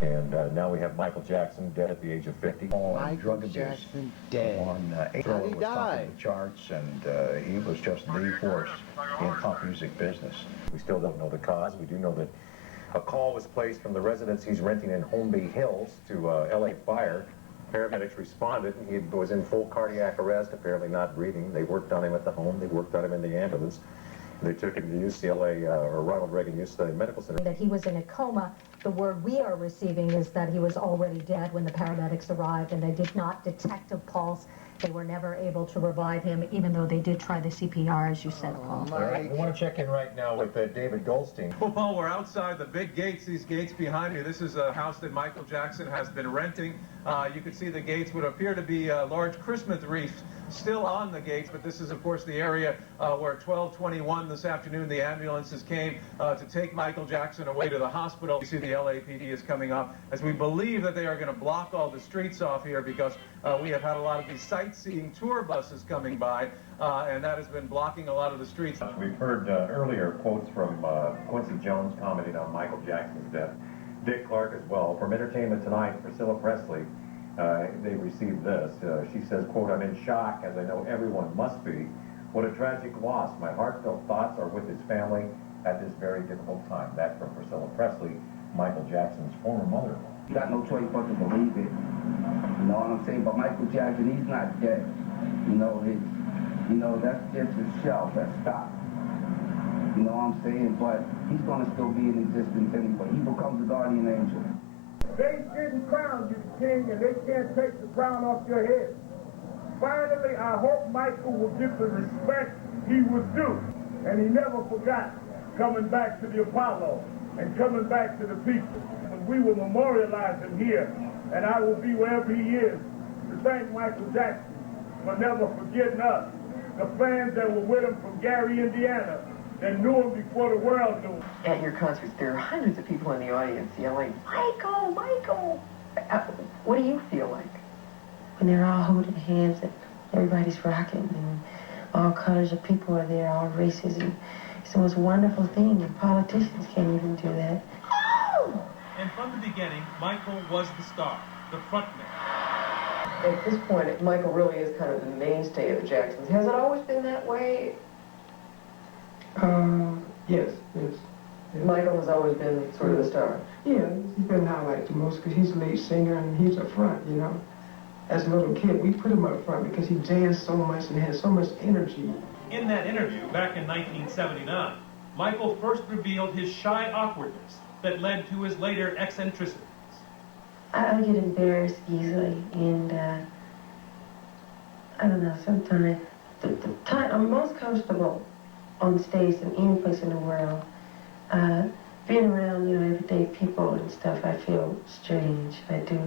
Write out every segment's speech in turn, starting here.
And now we have Michael Jackson dead at the age of 50. On drug abuse. Jackson dead. On How'd he was die? topping the charts, and he was just the force in pop music business. We still don't know the cause. We do know that a call was placed from the residence he's renting in Holmby Hills to LA Fire. Paramedics responded, and he was in full cardiac arrest, apparently not breathing. They worked on him at the home. They worked on him in the ambulance. They took him to UCLA, or Ronald Reagan UCLA Medical Center. That he was in a coma. The word we are receiving is that he was already dead when the paramedics arrived, and they did not detect a pulse. They were never able to revive him, even though they did try the CPR, as you said, Paul. All right, we want to check in right now with David Goldstein. Well, Paul, we're outside the big gates, these gates behind me. This is a house that Michael Jackson has been renting. You can see the gates would appear to be large Christmas wreaths still on the gates, but this is, of course, the area where 12:21 this afternoon the ambulances came to take Michael Jackson away to the hospital. You see the LAPD is coming up, as we believe that they are going to block all the streets off here because we have had a lot of these sightseeing tour buses coming by, and that has been blocking a lot of the streets. We've heard earlier quotes from Quincy Jones commenting on Michael Jackson's death. Dick Clark as well. From Entertainment Tonight, Priscilla Presley, they received this. She says, quote, "I'm in shock, as I know everyone must be. What a tragic loss. My heartfelt thoughts are with his family at this very difficult time." That's from Priscilla Presley, Michael Jackson's former mother-in-law. You got no choice but to believe it. You know what I'm saying? But Michael Jackson, he's not dead. That's just a shell that stopped. You know what I'm saying? But he's going to still be in existence anyway. He becomes a guardian angel. They didn't crown you king, and they can't take the crown off your head. Finally, I hope Michael will get the respect he was due. And he never forgot coming back to the Apollo and coming back to the people. And we will memorialize him here, and I will be wherever he is to thank Michael Jackson for never forgetting us, the fans that were with him from Gary, Indiana, that knew him before the world knew him. At your concerts, there are hundreds of people in the audience yelling, "Michael, Michael!" What do you feel like? When they're all holding hands and everybody's rocking and all colors of people are there, all races, and it's the most wonderful thing, and politicians can't even do that. And from the beginning, Michael was the star, the frontman. At this point, Michael really is kind of the mainstay of the Jacksons. Has it always been that way? Yes. Michael has always been sort of the star. Yeah, he's been highlighted the most because he's the lead singer and he's up front, you know. As a little kid, we put him up front because he danced so much and had so much energy. In that interview back in 1979, Michael first revealed his shy awkwardness that led to his later eccentricities. I get embarrassed easily, and I don't know, sometimes the time I'm most comfortable on stage than any place in the world. Being around, everyday people and stuff, I feel strange. I do.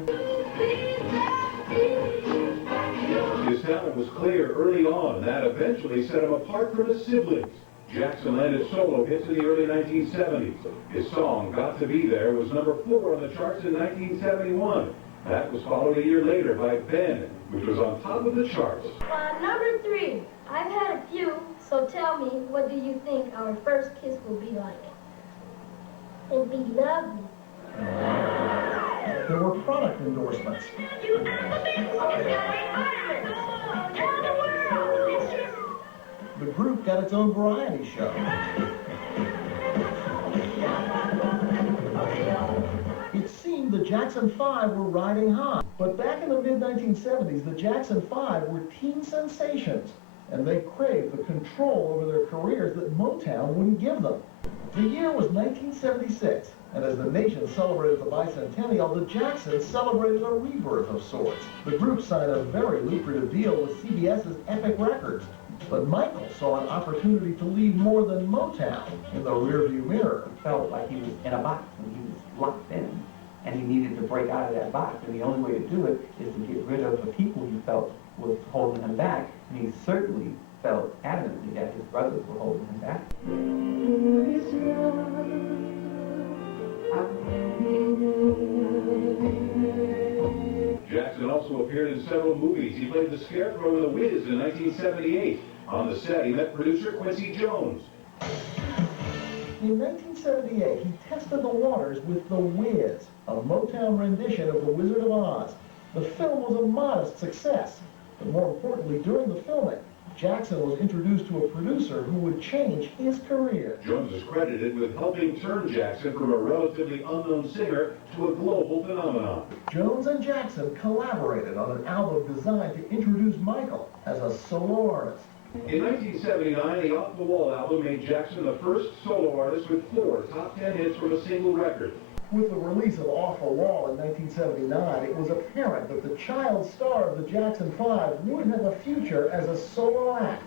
His talent was clear early on, and that eventually set him apart from his siblings. Jackson landed solo hits in the early 1970s. His song, "Got to Be There," was number 4 on the charts in 1971. That was followed a year later by "Ben," which was on top of the charts. Number 3. I've had a few, so tell me, what do you think our first kiss will be like? It'll be lovely. There were product endorsements. The group got its own variety show. It seemed the Jackson 5 were riding high. But back in the mid-1970s, the Jackson 5 were teen sensations, and they craved the control over their careers that Motown wouldn't give them. The year was 1976, and as the nation celebrated the bicentennial, the Jacksons celebrated a rebirth of sorts. The group signed a very lucrative deal with CBS's Epic Records, but Michael saw an opportunity to leave more than Motown in the rearview mirror. He felt like he was in a box, and he was locked in, and he needed to break out of that box, and the only way to do it is to get rid of the people he felt was holding him back, and he certainly felt adamantly that his brothers were holding him back. Jackson also appeared in several movies. He played the Scarecrow in The Wiz in 1978. On the set, he met producer Quincy Jones. In 1978, he tested the waters with The Wiz, a Motown rendition of The Wizard of Oz. The film was a modest success, but more importantly, during the filming, Jackson was introduced to a producer who would change his career. Jones is credited with helping turn Jackson from a relatively unknown singer to a global phenomenon. Jones and Jackson collaborated on an album designed to introduce Michael as a solo artist. In 1979, the Off the Wall album made Jackson the first solo artist with 4 top 10 hits from a single record. With the release of Off the Wall in 1979, it was apparent that the child star of the Jackson 5 would have a future as a solo act.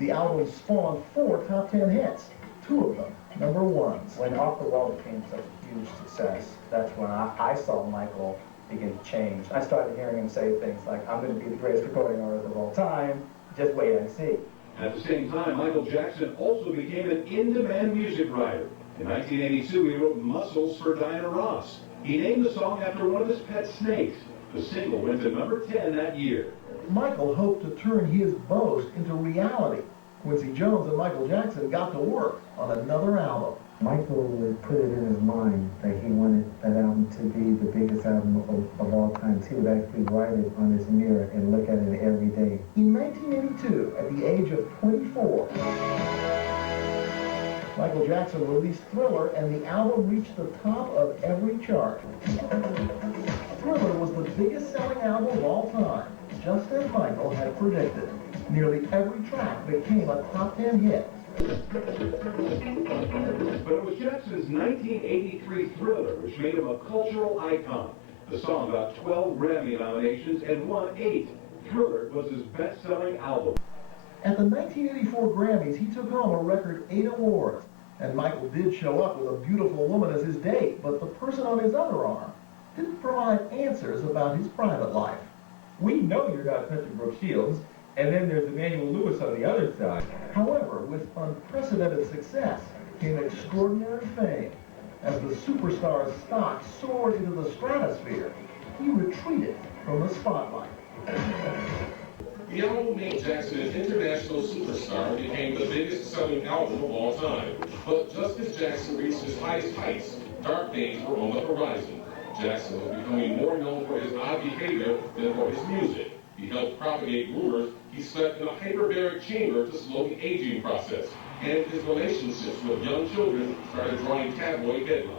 The album spawned 4 top 10 hits, 2 of them number ones. When Off the Wall became such a huge success, that's when I saw Michael begin to change. I started hearing him say things like, I'm going to be the greatest recording artist of all time, just wait and see. At the same time, Michael Jackson also became an in-demand music writer. In 1982, he wrote Muscles for Diana Ross. He named the song after one of his pet snakes. The single went to number 10 that year. Michael hoped to turn his boast into reality. Quincy Jones and Michael Jackson got to work on another album. Michael would put it in his mind that he wanted that album to be the biggest album of all time. He would actually write it on his mirror and look at it every day. In 1982, at the age of 24, Michael Jackson released Thriller, and the album reached the top of every chart. Thriller was the biggest-selling album of all time, just as Michael had predicted. Nearly every track became a top 10 hit. But it was Jackson's 1983 Thriller which made him a cultural icon. The song got 12 Grammy nominations and won 8. Thriller was his best-selling album. At the 1984 Grammys, he took home a record 8 awards. And Michael did show up with a beautiful woman as his date, but the person on his other arm didn't provide answers about his private life. We know you're not touching Brooke Shields, and then there's Emmanuel Lewis on the other side. However, with unprecedented success came extraordinary fame. As the superstar's stock soared into the stratosphere, he retreated from the spotlight. The album made Jackson an international superstar and became the biggest selling album of all time. But just as Jackson reached his highest heights, dark days were on the horizon. Jackson was becoming more known for his odd behavior than for his music. He helped propagate rumors he slept in a hyperbaric chamber to slow the aging process, and his relationships with young children started drawing tabloid headlines.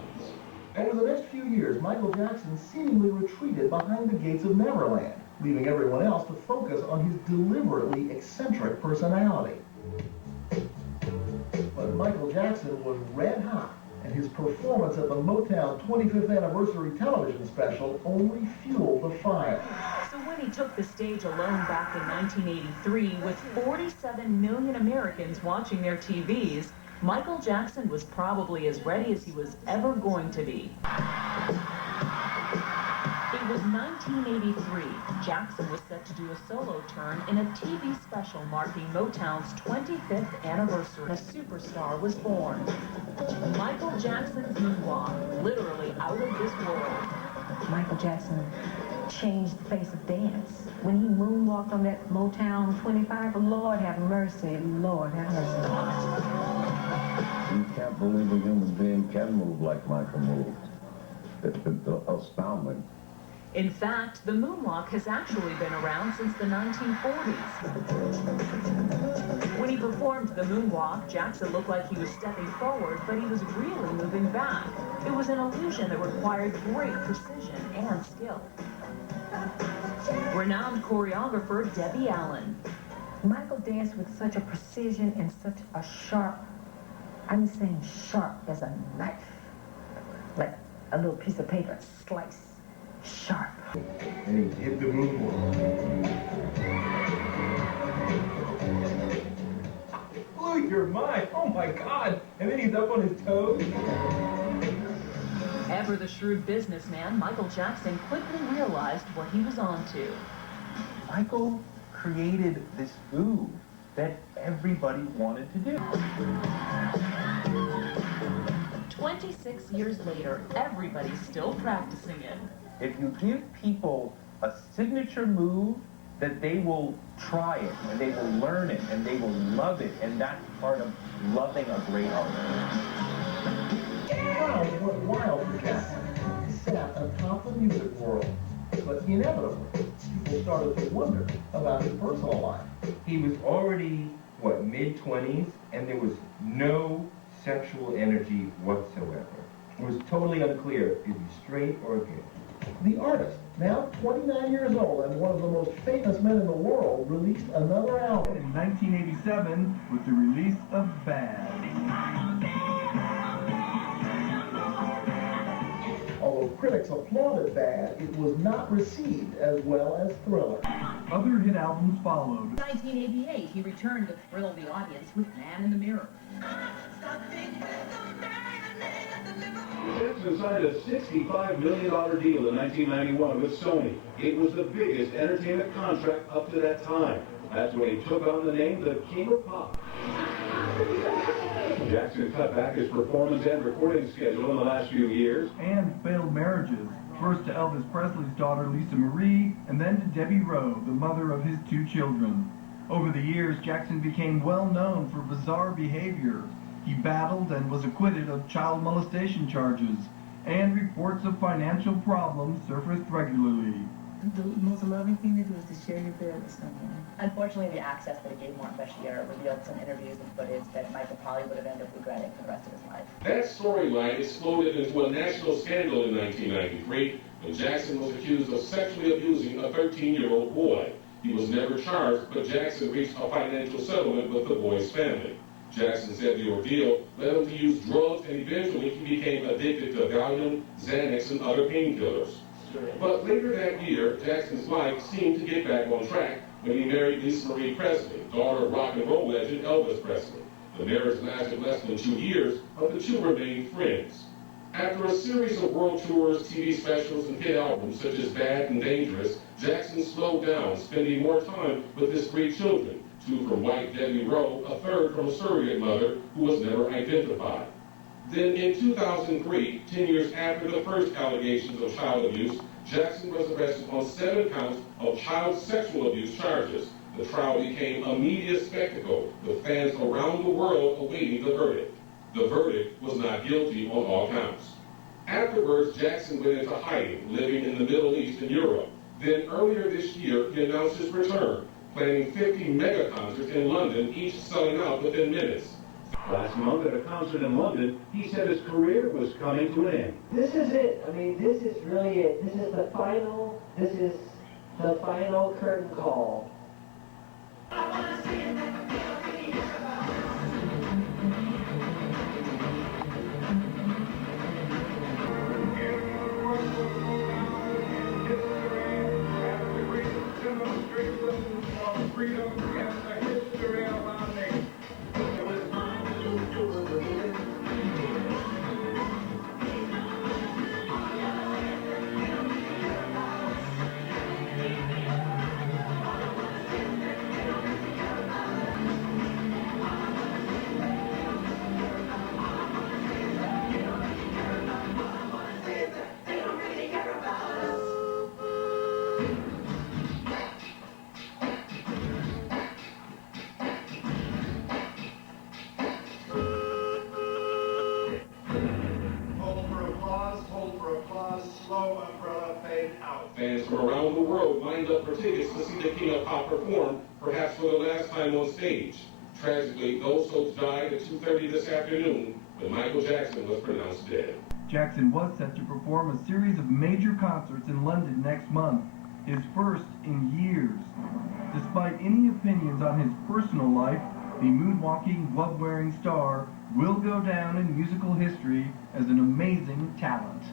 Over the next few years, Michael Jackson seemingly retreated behind the gates of Neverland, leaving everyone else to focus on his deliberately eccentric personality. But Michael Jackson was red hot, and his performance at the Motown 25th anniversary television special only fueled the fire. So when he took the stage alone back in 1983 with 47 million Americans watching their TVs, Michael Jackson was probably as ready as he was ever going to be. It was 1983. Jackson was set to do a solo turn in a TV special marking Motown's 25th anniversary. A superstar was born. Michael Jackson's moonwalk, literally out of this world. Michael Jackson changed the face of dance. When he moonwalked on that Motown 25, Lord have mercy, Lord have mercy. You can't believe a human being can move like Michael moved. It's astounding. In fact, the moonwalk has actually been around since the 1940s. When he performed the moonwalk, Jackson looked like he was stepping forward, but he was really moving back. It was an illusion that required great precision and skill. Renowned choreographer Debbie Allen. Michael danced with such a precision and such a sharp, I'm saying sharp as a knife, like a little piece of paper, slice, sharp. And he hit the moonwalk. Blew your mind, oh my God, and then he's up on his toes. Ever the shrewd businessman, Michael Jackson quickly realized what he was onto. Michael created this move that everybody wanted to do. 26 years later, everybody's still practicing it. If you give people a signature move, that they will try it, and they will learn it, and they will love it, and that's part of loving a great artist. Crowds went wild for Jackson. He sat top of the music world. But inevitably, people started to wonder about his personal life. He was already, what, mid-20s, and there was no sexual energy whatsoever. It was totally unclear if he's straight or gay. The artist, now 29 years old and one of the most famous men in the world, released another album. In 1987 with the release of Bad. Although critics applauded Bad, it was not received as well as Thriller. Other hit albums followed. In 1988, he returned to thrill the audience with Man in the Mirror. Jackson signed a $65 million deal in 1991 with Sony. It was the biggest entertainment contract up to that time. That's when he took on the name the King of Pop. Jackson cut back his performance and recording schedule in the last few years. And failed marriages. First to Elvis Presley's daughter Lisa Marie, and then to Debbie Rowe, the mother of his 2 children. Over the years, Jackson became well known for bizarre behavior. He battled and was acquitted of child molestation charges, and reports of financial problems surfaced regularly. The most loving thing to do is to share your bed with someone. Unfortunately, the access that it gave Mark Bashir revealed some interviews and footage that Michael probably would have ended up regretting for the rest of his life. That storyline exploded into a national scandal in 1993 when Jackson was accused of sexually abusing a 13-year-old boy. He was never charged, but Jackson reached a financial settlement with the boy's family. Jackson said the ordeal led him to use drugs, and eventually he became addicted to Valium, Xanax, and other painkillers. But later that year, Jackson's life seemed to get back on track when he married Lisa Marie Presley, daughter of rock and roll legend Elvis Presley. The marriage lasted less than 2 years, but the two remained friends. After a series of world tours, TV specials, and hit albums such as Bad and Dangerous, Jackson slowed down, spending more time with his 3 children. 2 from white Debbie Rowe, a 3rd from a surrogate mother who was never identified. Then in 2003, 10 years after the first allegations of child abuse, Jackson was arrested on 7 counts of child sexual abuse charges. The trial became a media spectacle, with fans around the world awaiting the verdict. The verdict was not guilty on all counts. Afterwards, Jackson went into hiding, living in the Middle East and Europe. Then earlier this year, he announced his return, planning 50 mega concerts in London, each selling out within minutes. Last month at a concert in London, he said his career was coming to an end. This is it. I mean, this is really it. This is the final curtain call. Fans from around the world lined up for tickets to see the King of Pop perform, perhaps for the last time on stage. Tragically, those hopes died at 2:30 this afternoon when Michael Jackson was pronounced dead. Jackson was set to perform a series of major concerts in London next month, his first in years. Despite any opinions on his personal life, the moonwalking, glove-wearing star will go down in musical history as an amazing talent.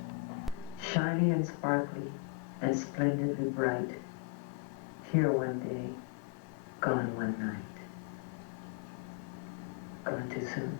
Shiny and sparkly and splendidly bright. Here one day, gone one night. Gone too soon.